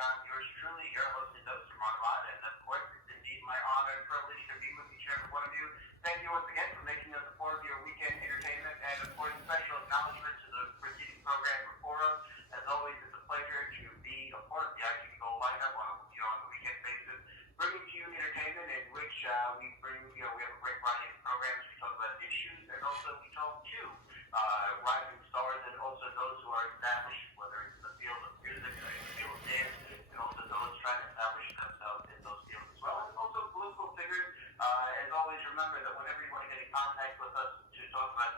I'm yours truly, your host and host, Ramon, and of course, it's indeed my honor and privilege to be with each and every one of you. Thank you once again for making us a part of your weekend entertainment, and of course, special acknowledgement to the preceding program before us. As always, it's a pleasure to be a part of the ITV Gold lineup on the weekend basis, bringing to you entertainment in which we have a great variety of programs. We talk about issues, and also we talk to rising stars and also those who are established, whether it's in the field of music, in the field of dance, and also those trying to establish themselves in those fields as well. And also political figures. As always, remember that whenever you want to get in contact with us to talk about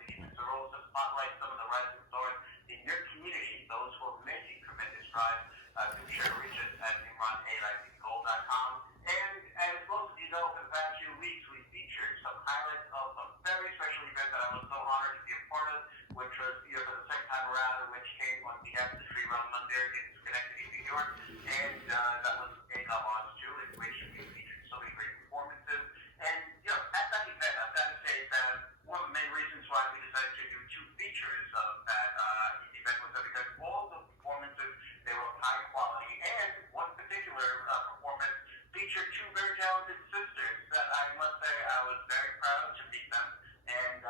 the events or also spotlight some of the rising stars in your community, those who are making tremendous strides, be sure to reach us at imran@itvgold.com. And as most of you know, for the past few weeks, we featured some highlights of a very special event that I was so honored to be a part of, which was for the second time around, which came on behalf of the Shree Monday in Schenectady, New York, and that was a homage to in which we featured so many great performances. And at that event, I've got to say that one of the main reasons why we decided to do two features of that event was that because all the performances, they were of high quality, and one particular performance featured two very talented sisters that I must say I was very proud to meet them. And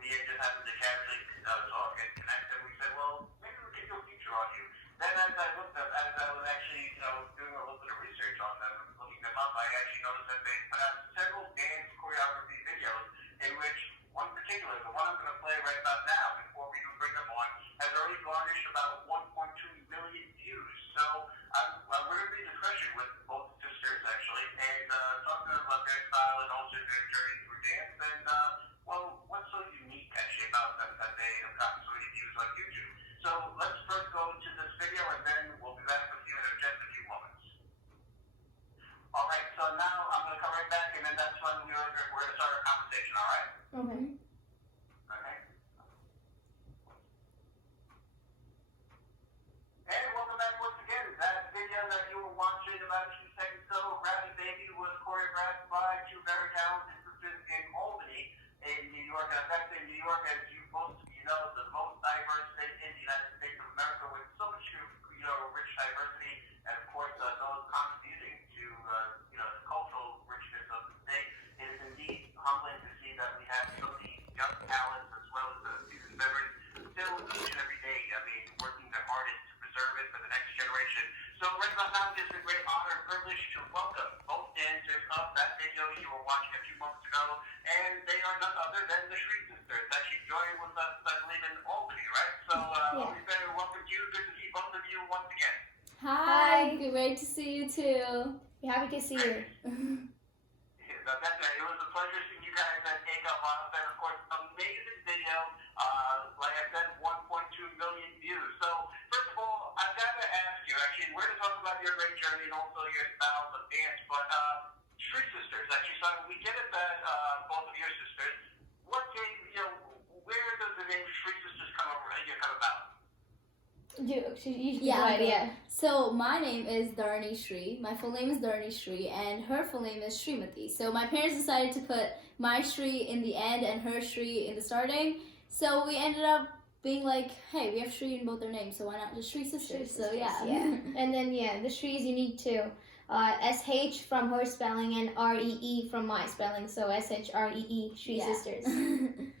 we had just happened to casually talk and connect, and we said, well, maybe we could do a feature on you. Then as I looked up, as I was actually doing a little bit of research on them, looking them up, I actually noticed that they put out several dance choreography videos in which one particular, the one I'm going to play right about now, before we even bring them on, has already garnished about 1.2 million views. So we're going to be discussing with both sisters actually, and talking to them about their style and also their journey through dance, and what's so unique actually about them that they have gotten so many views on YouTube. So let's first go to this video, and then we'll be back with you in just a few moments. All right, so now I'm going to come right back, and then that's when we're going to start our conversation, all right? Okay. Okay. And welcome back once again. That video that you were watching about a few seconds ago, Rowdy Baby, was choreographed by two very talented sisters in Albany, in New York. And in fact, in New York, as most of you know, the most diverse state in the United States of America, with so much rich diversity, and of course those contributing to the cultural richness of the state. It is indeed humbling to see that we have so many young talents as well as seasoned veterans still each and every day. I mean, working their hardest to preserve it for the next generation. So right about now, it is a great honor and privilege to welcome both dancers of that video you were watching a few moments ago, and they are none other than the Shree sisters, actually joining with us, I believe, in Albany, right? So, Albany, better welcome you. Good to see both of you once again. Hi. Great to see you too. We're happy to see you. Definitely. It was a pleasure seeing you guys at Take Up Live, and of course, amazing video. Like I said, 1.2 million views. So, first of all, I've got to ask you, actually, we're going to talk about your great journey and also your styles of dance, but Shree sisters, actually, so we get it that both of your sisters. What gave, where does the name Shree sisters come about? Yeah. So my name is Dharani Shree. My full name is Dharani Shree, and her full name is Srimati. So my parents decided to put my Shree in the end and her Shree in the starting. So we ended up being like, hey, we have Shree in both their names, so why not just Shree sisters? So yeah. And then the Shree is unique too. SH from her spelling and REE from my spelling. So SHREE, Shree sisters. Definitely.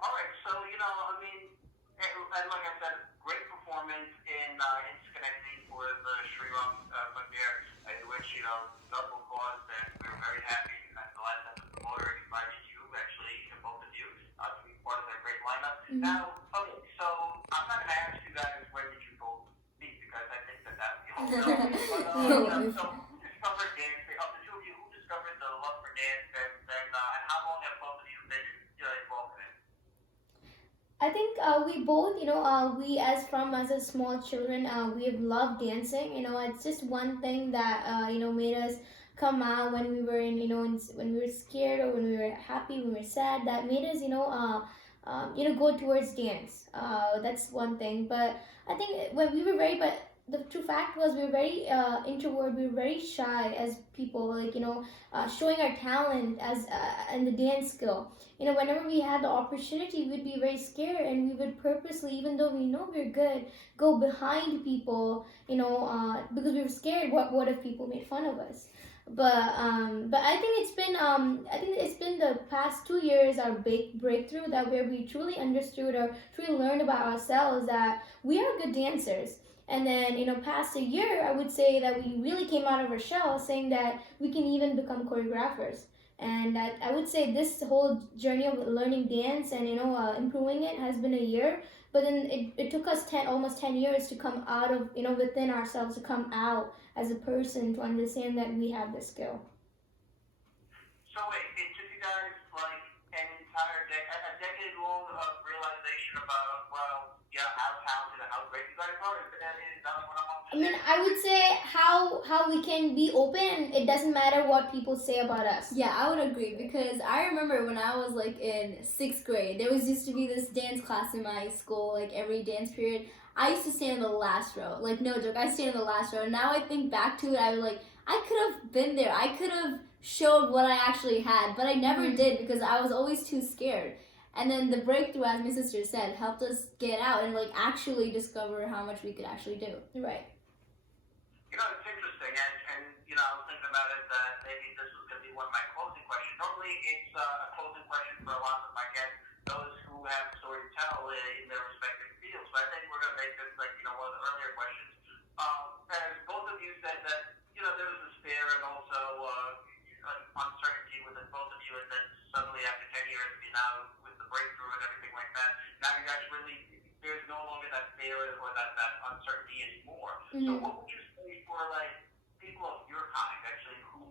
All right. So I mean, and like I said, great performance in Schenectady for the Shree Monday, in which notable cause, and we were very happy. And the last time the promoter invited you, actually, both of you, to be part of that great lineup. Mm-hmm. Now, okay, so I'm not going to ask you guys when did you both meet, because I think that would be a whole so who discovered dance? Of the two of you, who discovered the love for dance, and how long have both of you been involved in it? I think we both, we as a small children, we have loved dancing. It's just one thing that made us come out when we were when we were scared or when we were happy, when we were sad. That made us, go towards dance. That's one thing. But I think when we were the true fact was we were very introvert. We were very shy as people, like showing our talent as in the dance skill. Whenever we had the opportunity, we'd be very scared, and we would purposely, even though we know we're good, go behind people. Because we were scared. What if people made fun of us? But I think it's been the past 2 years our big breakthrough, that where we truly understood or truly learned about ourselves that we are good dancers. And then, past a year, I would say that we really came out of our shell, saying that we can even become choreographers. And I would say this whole journey of learning dance and improving it has been a year. But then it took us almost 10 years to come out of within ourselves, to come out as a person, to understand that we have this skill. So wait, it took you guys like an entire a decade long of realization about, well, yeah, how talented and how great you guys are? Is that what I'm I mean, I would say how we can be open, and it doesn't matter what people say about us. Yeah, I would agree, because I remember when I was like in 6th grade, there used to be this dance class in my school, like every dance period. I used to stand in the last row. Like, no joke, I stand in the last row. And now I think back to it, I was like, I could have been there. I could have showed what I actually had, but I never did, because I was always too scared. And then the breakthrough, as my sister said, helped us get out and like actually discover how much we could actually do. Right. It's interesting, and I was thinking about it that maybe this was going to be one of my closing questions. Normally, it's a closing question for a lot of my guests, those who have a story to tell in their respective fields. But I think we're going to make this like one of the earlier questions. As both of you said that there was this fear and also uncertainty within both of you, and then suddenly after 10 years, now with the breakthrough and everything like that, now you guys really, there's no longer that fear or that uncertainty anymore. So what would you say for like people of your time actually who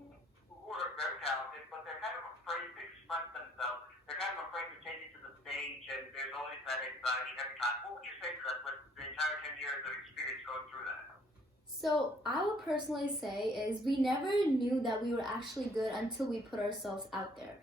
are very talented, but they're kind of afraid to express themselves, they're kind of afraid to take it to the stage, and there's always that anxiety every time? What would you say to them with the entire 10 years of experience going through that? So I would personally say is we never knew that we were actually good until we put ourselves out there.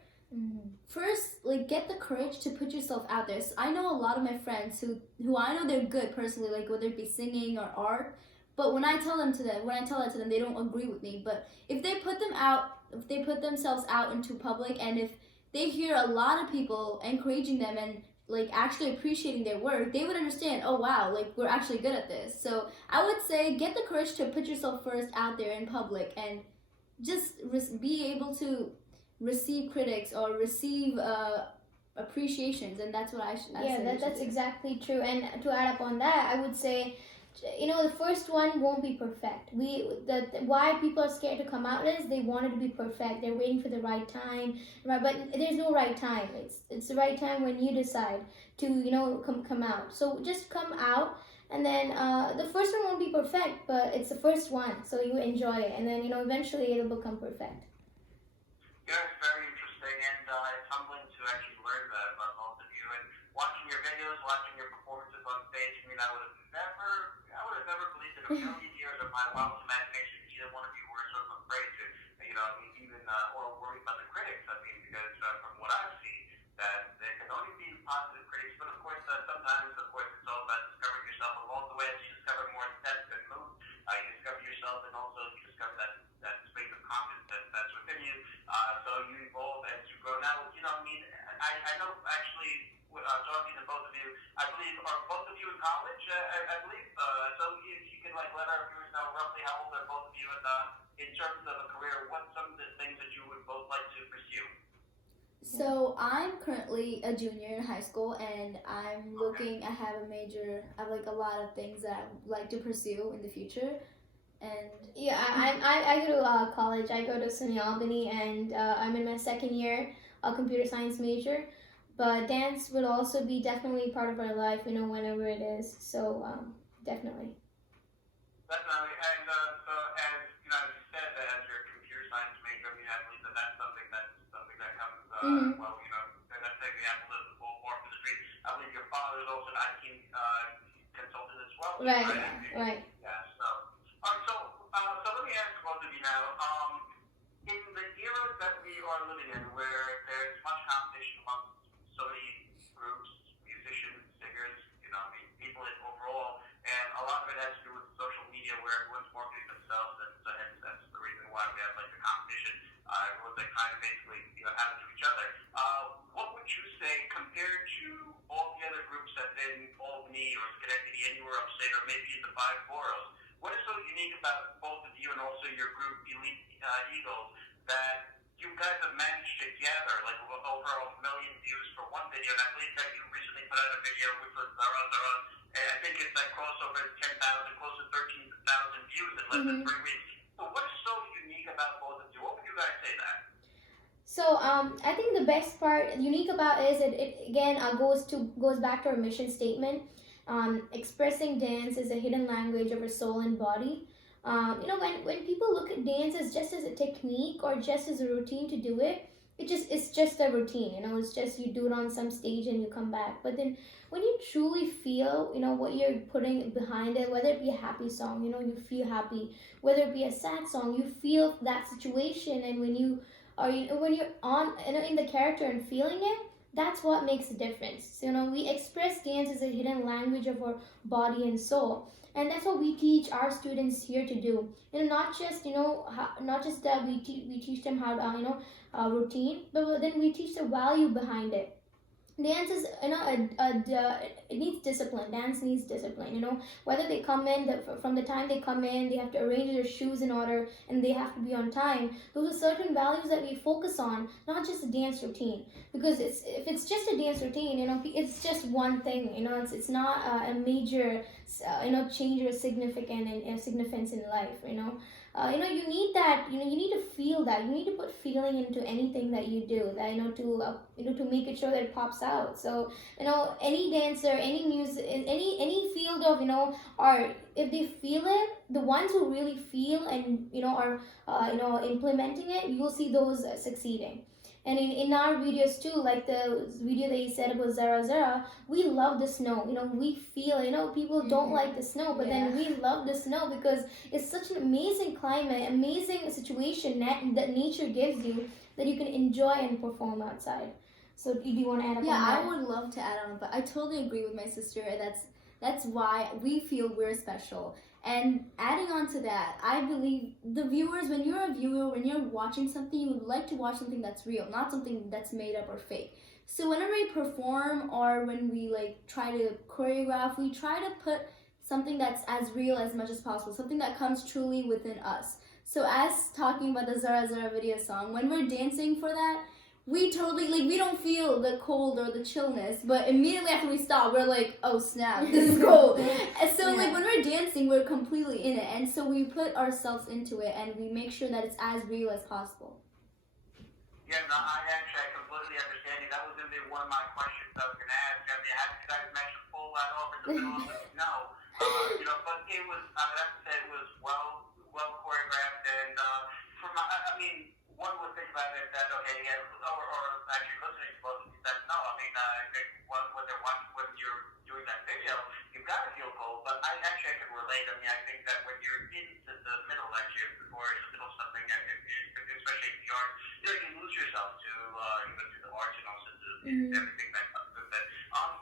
First, like, get the courage to put yourself out there. So I know a lot of my friends who I know they're good personally, like whether it be singing or art, but when I tell that to them, they don't agree with me. But if they put themselves out into public, and if they hear a lot of people encouraging them and like actually appreciating their work, they would understand, oh wow, like we're actually good at this. So I would say get the courage to put yourself first out there in public, and just be able to receive critics or receive appreciations, and that's what I should. That's exactly true. And to add up on that, I would say, the first one won't be perfect. Why people are scared to come out is they want it to be perfect. They're waiting for the right time, right? But there's no right time. It's the right time when you decide to come out. So just come out. And then the first one won't be perfect, but it's the first one, so you enjoy it, and then eventually it'll become perfect. Yeah, it's very interesting, and it's humbling to actually learn that about both of you. And watching your videos, watching your performances on stage, I mean, I would have never believed in a million years of my wildest imagination either one of you were sort of afraid to, even or worried about the critics. I mean, because from what I've seen, that there can only be positive critics, but of course, sometimes, it's all about discovering yourself along the way. As you discover more steps and moves, you discover yourself, and also you discover that space of confidence that's within you. So you evolve as you grow. Now, I know actually, talking to both of you, I believe, are both of you in college? I believe. So if you could let our viewers know roughly how old are both of you, and in terms of a career, what's some of the things that you would both like to pursue? So I'm currently a junior in high school, and I'm looking. I have like a lot of things that I would like to pursue in the future. And yeah, I go to college. I go to SUNY Albany, and I'm in my second year, computer science major. But dance will also be definitely part of our life, whenever it is. So definitely. Definitely, and so as as you said, as your computer science major, I mean, I believe that's something that comes well, that's taking the apple to the full form for the street. I believe your father is also an IT consultant as well. Right. Yeah. So, so let me ask both of you now. In the era that we are living in, where there's much competition amongst so many groups, musicians, singers, people overall, and a lot of it has to do with social media. media where everyone's marketing themselves, and that's the reason why we have like the competition. Everyone's like trying to basically add to each other. What would you say compared to all the other groups that's in Albany or Schenectady, anywhere upstate, or maybe in the five boroughs? What is so unique about both of you and also your group, Elite Eagles, that you guys have managed to gather like over 1 million views for one video? And I believe that you recently put out a video which was Zara Zara, and I think it's like crossover 10,000, close to 13,000 views in less than 3 weeks. So what is so unique about both of you? What would you guys say that? So I think the best part unique about is it again goes back to our mission statement. Expressing dance is a hidden language of our soul and body. When people look at dance as just as a technique or just as a routine to do it, it's just a routine. It's just you do it on some stage and you come back. But then when you truly feel, what you're putting behind it, whether it be a happy song, you feel happy. Whether it be a sad song, you feel that situation, and when you're on, in the character and feeling it, that's what makes a difference. So, we express dance as a hidden language of our body and soul, and that's what we teach our students here to do. Not just not just that we teach them how to routine, but then we teach the value behind it. Dance is it needs discipline. Dance needs discipline. Whether they come in from the time they come in, they have to arrange their shoes in order and they have to be on time. Those are certain values that we focus on, not just a dance routine. Because if it's just a dance routine, it's just one thing. It's not a major change or significance in life. You need that. You need to feel that. You need to put feeling into anything that you do. That to make it sure that it pops out. So any dancer, any music, any field of art, if they feel it, the ones who really feel and are implementing it, you will see those succeeding. And in our videos too, like the video that you said about Zara Zara, we love the snow. We feel, people don't like the snow, but then we love the snow because it's such an amazing climate, amazing situation that nature gives you that you can enjoy and perform outside. So do you want to add up on that? I would love to add on, but I totally agree with my sister. That's why we feel we're special. And adding on to that, I believe the viewers, when you're a viewer, when you're watching something, you would like to watch something that's real, not something that's made up or fake. So whenever we perform or when we try to choreograph, we try to put something that's as real as much as possible, something that comes truly within us. So as talking about the Zara Zara video song, when we're dancing for that, we totally we don't feel the cold or the chillness, but immediately after we stop, we're like, oh snap, this is cold. And so when we're dancing, we're completely in it, and so we put ourselves into it and we make sure that it's as real as possible. Yeah, no, I completely understand you. That was going to be one of my questions I was going to ask. I mean, how did you guys manage to pull that off in the middle of the snow? But it was, I would have to say, it was well choreographed, and one would think about it that, okay, yeah, or actually listening to both of you, that no, I mean, when you're doing that video, you've got to feel cold, but I can relate. I mean, I think that when you're into the middle, or in the middle of something, especially in the art, you lose yourself to the arts and also to everything that comes with it.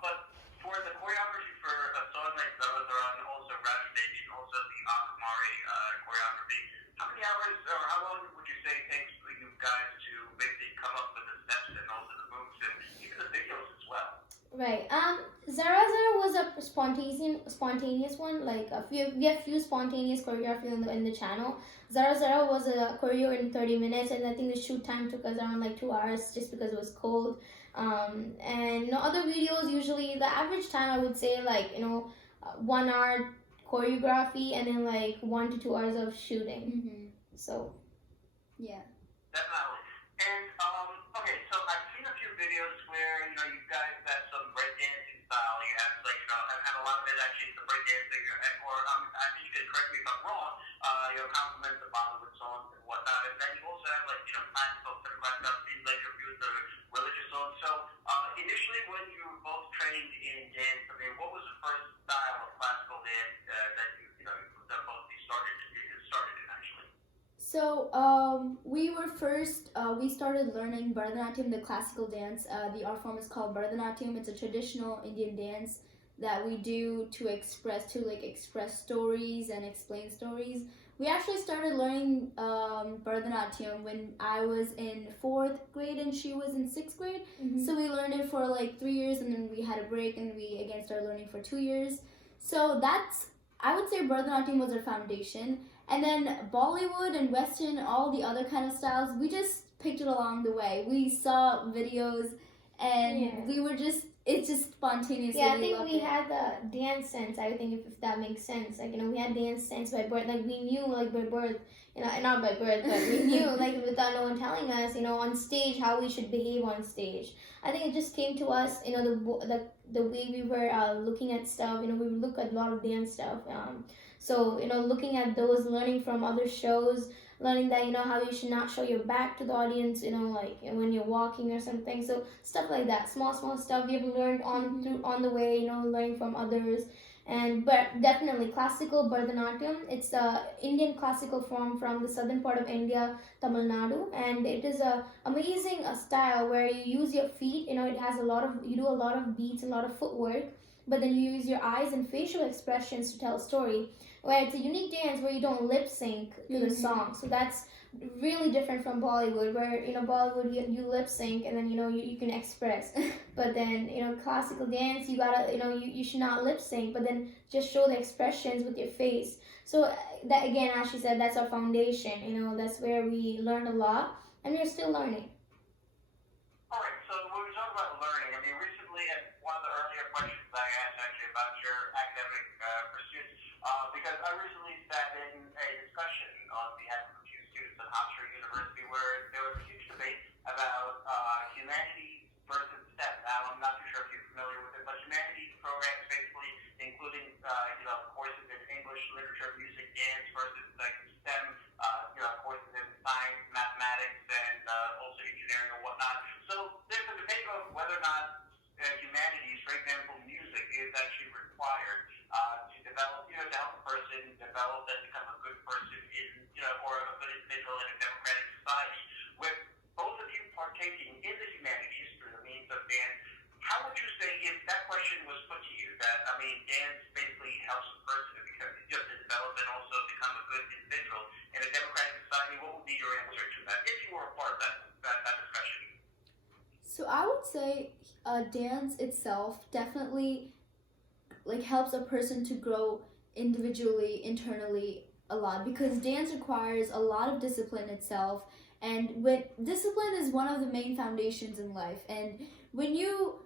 But for the choreography for a song like Zara Zara and also Ravi Baby and also the Akamari choreography, how many hours or how long would you say it takes for you guys to basically come up with the steps and also the moves and even the videos as well? Right. Zara Zara was a spontaneous one. We have few spontaneous choreography in the channel. Zara Zara was a choreo in 30 minutes, and I think the shoot time took us around 2 hours just because it was cold. And other videos usually the average time I would say 1 hour choreography and then 1 to 2 hours of shooting. So yeah. Definitely. And okay, so I've seen a few videos where you guys have some breakdancing style. You have and a lot of it actually is the breakdancing, or I think you can correct me if I'm wrong. Complement the Bollywood songs and whatnot, and then you also have classical, semi-classical. Seems like you're using the religious songs. So initially, when you were both trained in dance, I mean, what was the first style of classical dance that that both of you started in actually? So we started learning Bharatanatyam, the classical dance. The art form is called Bharatanatyam. It's a traditional Indian dance that we do to express stories and explain stories. We actually started learning Bharatanatyam when I was in 4th grade and she was in 6th grade. Mhm. So we learned it for like 3 years and then we had a break and we again started learning for 2 years. So that's, I would say Bharatanatyam was our foundation. And then Bollywood and Western, all the other kind of styles, we just picked it along the way. We saw videos and Yeah. we were just, it's just spontaneously. Yeah, I think loved we it. had the dance sense. I think if that makes sense, like we had dance sense by birth. Like we knew like by birth, not by birth, but we knew like without no one telling us, on stage how we should behave on stage. I think it just came to us, the way we were looking at stuff. We would look at a lot of dance stuff. So looking at those, learning from other shows, learning that how you should not show your back to the audience, like when you're walking or something. So stuff like that, small stuff we have learned on the way, learning from others. But definitely classical Bharatanatyam, it's a Indian classical form from the southern part of India, Tamil Nadu, and it is a amazing style where you use your feet. It has you do a lot of beats, a lot of footwork, but then you use your eyes and facial expressions to tell a story. Where it's a unique dance where you don't lip sync to the song. So that's really different from Bollywood, where Bollywood you lip sync and then you can express. But then classical dance you gotta you should not lip sync, but then just show the expressions with your face. So that again, as she said, that's our foundation. That's where we learn a lot, and we're still learning. All right, so when we talk about learning, I mean, recently, and one of the earlier questions I asked actually about your academic pursuits, because I recently sat in a discussion on behalf of a few students at Shree University where there was a huge debate about humanities versus STEM. Now, I'm not too sure if you're familiar with it, but humanities programs basically including, courses in English, literature, music, dance versus like STEM, courses in science, mathematics, and also engineering or whatnot. So there's a debate of whether or not humanities, for example, music, is actually required to develop, to help a person develop and become a good person in, or a good individual in a democratic society. With both of you partaking in the humanities through the means of dance, how would you say, if that question was put to you, that, I mean, dance basically helps a person to become, to develop and also become a good individual in a democratic society, what would be your answer to that, if you were a part of that discussion? So I would say dance itself definitely helps a person to grow individually, internally a lot, because dance requires a lot of discipline itself, and when discipline is one of the main foundations in life, and when you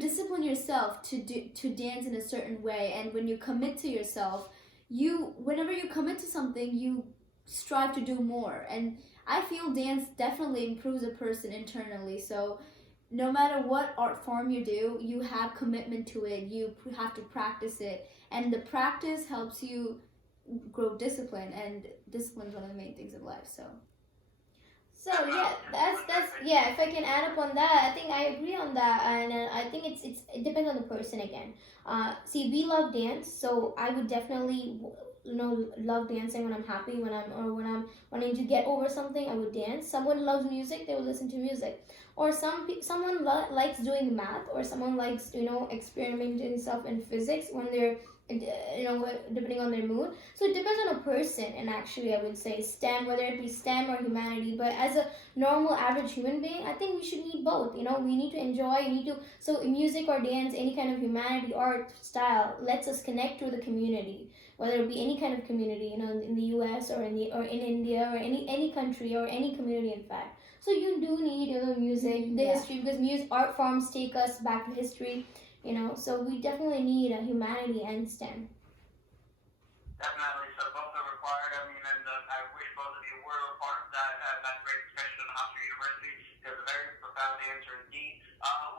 discipline yourself to dance in a certain way, and when you commit to yourself, whenever you commit to something, you strive to do more, and I feel dance definitely improves a person internally. So no matter what art form you do, you have commitment to it, you have to practice it, and the practice helps you grow discipline, and discipline is one of the main things in life. So yeah, that's yeah. If I can add up on that, I think I agree on that, and I think it depends on the person again. See, we love dance, so I would definitely love dancing when I'm happy, when I'm wanting to get over something. I would dance. Someone loves music, they will listen to music, or someone likes doing math, or someone likes experimenting stuff in physics when they're depending on their mood. So it depends on a person, and actually I would say STEM, whether it be STEM or humanity. But as a normal average human being, I think we should need both. We need to enjoy, so music or dance, any kind of humanity art style lets us connect to the community, whether it be any kind of community, in the US or in India or any country or any community, in fact. So you do need music, the history, because art forms take us back to history. So we definitely need a humanity and STEM. Definitely. So both are required. I mean, and I wish both of you were a part of that great discussion on Shree University. It was a very profound answer indeed.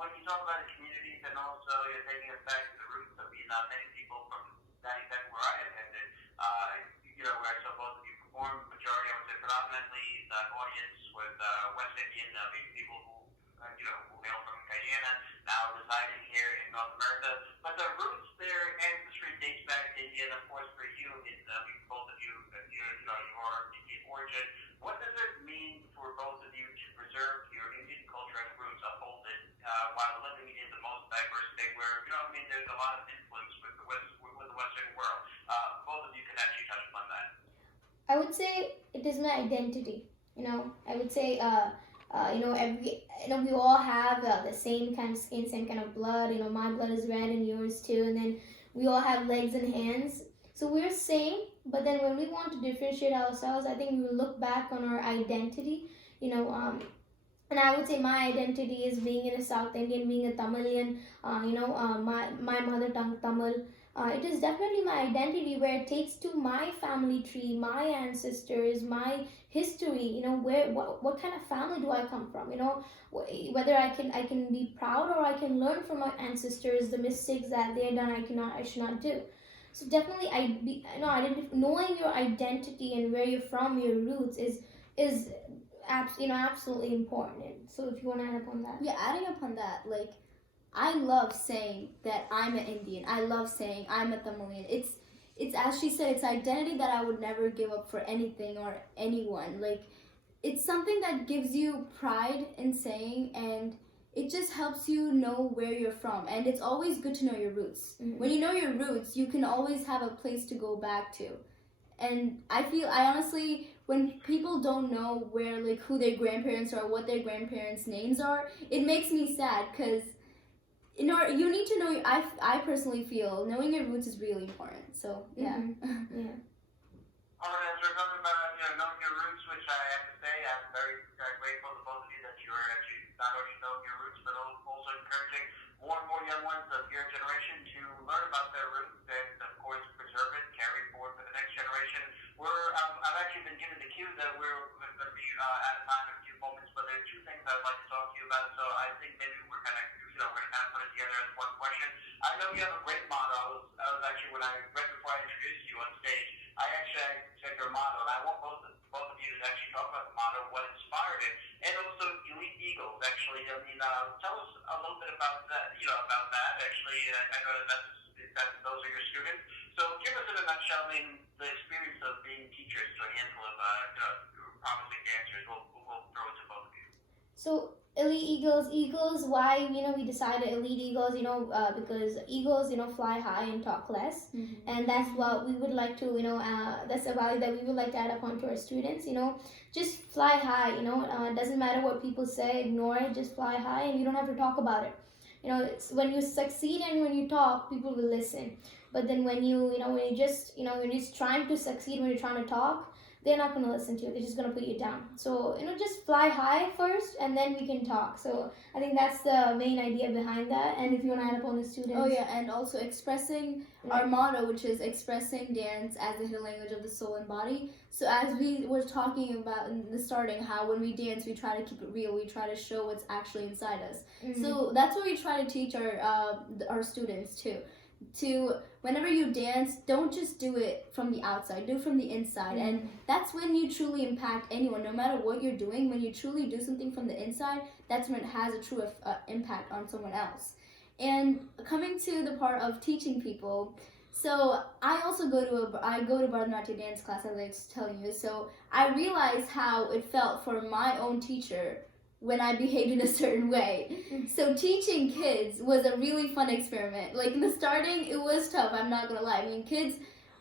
When you talk about the communities and also you're taking us back to the roots of many people from that event where I attended, where I saw both of you perform, majority, I would say predominantly the audience with West Indian people who hail from Guyana, now residing here in North America. But the roots, their ancestry dates back to India, and of course for you, both of you, your Indian origin. What does it mean for both of you to preserve your Indian culture and roots, uphold it, while living in the most diverse state where, there's a lot of influence is my identity. I would say, every, we all have the same kind of skin, same kind of blood. My blood is red and yours too, and then we all have legs and hands. So we're same, but then when we want to differentiate ourselves, I think we will look back on our identity. And I would say my identity is being in a South Indian, being a Tamilian, my mother tongue Tamil. It is definitely my identity where it takes to my family tree, my ancestors, my history. What kind of family do I come from? Whether I can be proud or I can learn from my ancestors the mistakes that they have done. I should not do. So definitely, knowing your identity and where you're from, your roots is absolutely important. So if you want to add up on that. Yeah, adding upon that, like, I love saying that I'm an Indian. I love saying I'm a Tamilian. It's as she said, it's identity that I would never give up for anything or anyone. Like, it's something that gives you pride in saying, and it just helps you know where you're from. And it's always good to know your roots. Mhm. When you know your roots, you can always have a place to go back to. And I honestly, when people don't know where, like, who their grandparents are, what their grandparents' names are, it makes me sad, because you need to know. I personally feel knowing your roots is really important. So yeah. Mm-hmm. Yeah. All right, as we're talking about knowing your roots, which I have to say I'm very grateful to both of you that you are actually not only knowing your roots, but also encouraging more and more young ones of your generation to learn about their roots and, of course, preserve it, carry it forward for the next generation. I've actually been given the cue that we're going to be out of time in a few moments, but there are two things I'd like to talk to you about. So I think maybe we're going to kind of put it together as one question. I know you have a great motto. I was actually, right before I introduced you on stage, I actually said your motto, and I want both of you to actually talk about the motto, what inspired it, and also Elite Eagles. Actually, tell us a little bit about that. About that. Actually, I know that those are your students. So give us in a nutshell, the experience of being teachers to a handful of promising dancers. We'll throw it to both of you. So Elite Eagles. Why we decided Elite Eagles? Because eagles fly high and talk less, Mm-hmm. and that's what we would like to that's a value that we would like to add upon to our students. Just fly high. Doesn't matter what people say, ignore it. Just fly high, and you don't have to talk about it. It's when you succeed and when you talk, people will listen. But then when you're just trying to succeed, when you're trying to talk, they're not going to listen to you. They're just going to put you down. So just fly high first, and then we can talk. So I think that's the main idea behind that. And if you want to add up on the students. Oh yeah, and also expressing our motto, which is expressing dance as the hidden language of the soul and body. So as we were talking about in the starting, how when we dance, we try to keep it real. We try to show what's actually inside us. Mm-hmm. So that's what we try to teach our students too. To whenever you dance, don't just do it from the outside, do it from the inside. Mm-hmm. And that's when you truly impact anyone, no matter what you're doing. When you truly do something from the inside, that's when it has a true impact on someone else. And coming to the part of teaching people, so I also go to Bharatanatyam dance class, as I was telling you. So I realized how it felt for my own teacher when I behaved in a certain way. So teaching kids was a really fun experiment. Like in the starting, it was tough, I'm not gonna lie. I mean, kids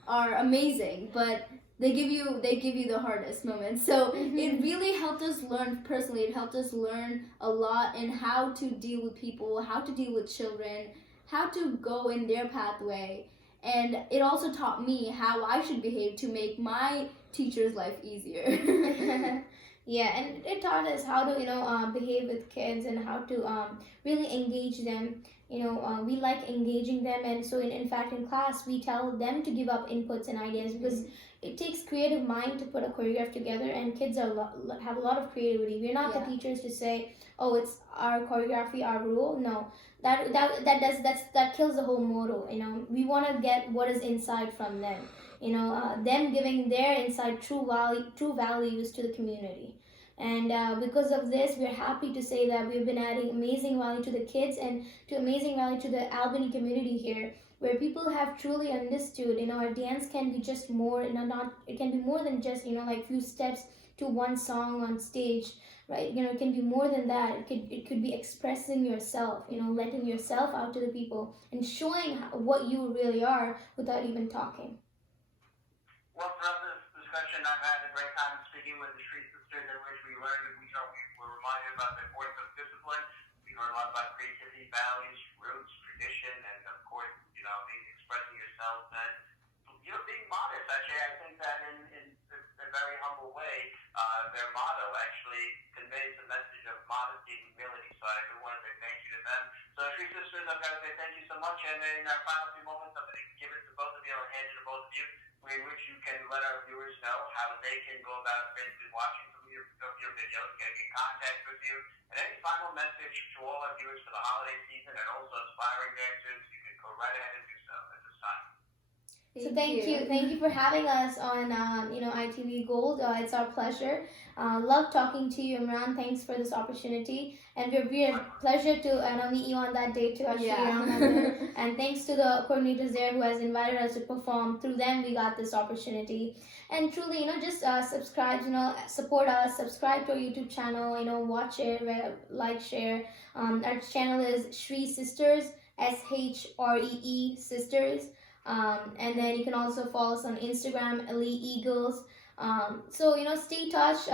are amazing, but they give you the hardest moments. So it really helped us learn personally. It helped us learn a lot in how to deal with people, how to deal with children, how to go in their pathway. And it also taught me how I should behave to make my teacher's life easier. Yeah, and it taught us how to behave with kids and how to really engage them. We like engaging them, and so in fact in class we tell them to give up inputs and ideas, because it takes creative mind to put a choreograph together, and kids have a lot of creativity. We're not the teachers to say, oh, it's our choreography, our rule. No, that kills the whole motto. We want to get what is inside from them. Them giving their inside true values to the community. And because of this, we're happy to say that we've been adding amazing value to the kids and to amazing value to the Albany community here, where people have truly understood, our dance can be just more, it can be more than just, like few steps to one song on stage, right? It can be more than that. It could be expressing yourself, letting yourself out to the people and showing what you really are without even talking. Well, throughout this discussion. I've had a great time speaking with the Shree sisters, in which we learned that we were reminded about the importance of discipline. We learned a lot about creativity, values, roots, tradition, and of course, expressing yourself and being modest. Actually, I think that in a very humble way, their motto actually conveys the message of modesty and humility. So I do want to say thank you to them. So Shree sisters, I've got to say thank you so much. And in our final few moments, I'm going to give it to both of you and hand it to both of you, in which you can let our viewers know how they can go about basically watching some of your videos, getting in contact with you, and any final message to all our viewers for the holiday season and also aspiring dancers, you can go right ahead and do so at this time. So thank you for having us on ITV Gold. It's our pleasure. Love talking to you, Imran. Thanks for this opportunity, and we're pleasure to meet you on that day too. And thanks to the coordinators there who has invited us to perform. Through them, we got this opportunity. And truly, just subscribe. Support us. Subscribe to our YouTube channel. Watch it, like, share. Our channel is Shree Sisters. SHREE Sisters. And then you can also follow us on Instagram, Elite Eagles. So stay touched.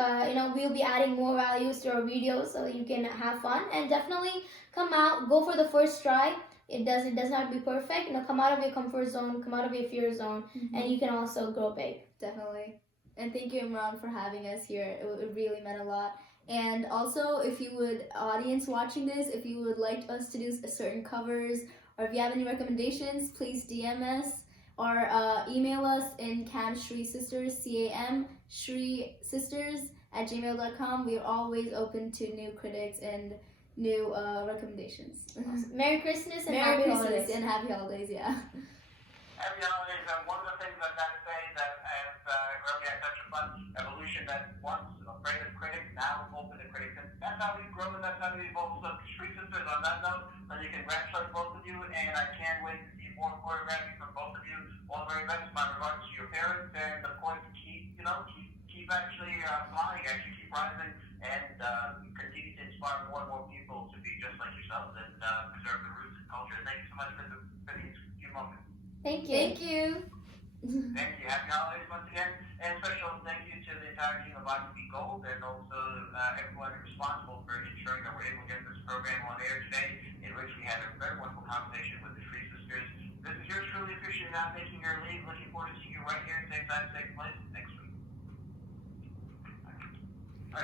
We'll be adding more values to our videos so you can have fun, and definitely come out, go for the first try. It doesn't have to be perfect. Come out of your comfort zone, come out of your fear zone, and you can also grow big. Definitely. And thank you, Imran, for having us here. It really meant a lot. And also, if you would, audience watching this, if you would like us to do certain covers, or if you have any recommendations, please DM us or email us in camshreesisters, camshreesisters@gmail.com. We are always open to new critics and new recommendations. Awesome. Merry Christmas and Happy Happy holidays. Christmas. And happy holidays, yeah. Happy holidays. One of the things I've got to say that as earlier I touched upon evolution, that once afraid of critics, now open to critics, and that's how we grow and that's how we evolve. So Shree sisters, on that note, let me congratulate both of you, and I can't wait to see more choreography from both of you. All the very best. My regards to your parents, and of course keep actually flying, actually keep rising, and continue to inspire more and more people to be just like yourselves and preserve the roots and culture. Thank you so much for these few moments. Thank you. Thank you. Thank you. Happy holidays once again. And special thank you to the entire team of ITV Gold and also everyone responsible for ensuring that we're able to get this program on air today, in which we had a very wonderful conversation with the Shree sisters. This is yours truly officially now taking your leave. Looking forward to seeing you right here, same time, same place.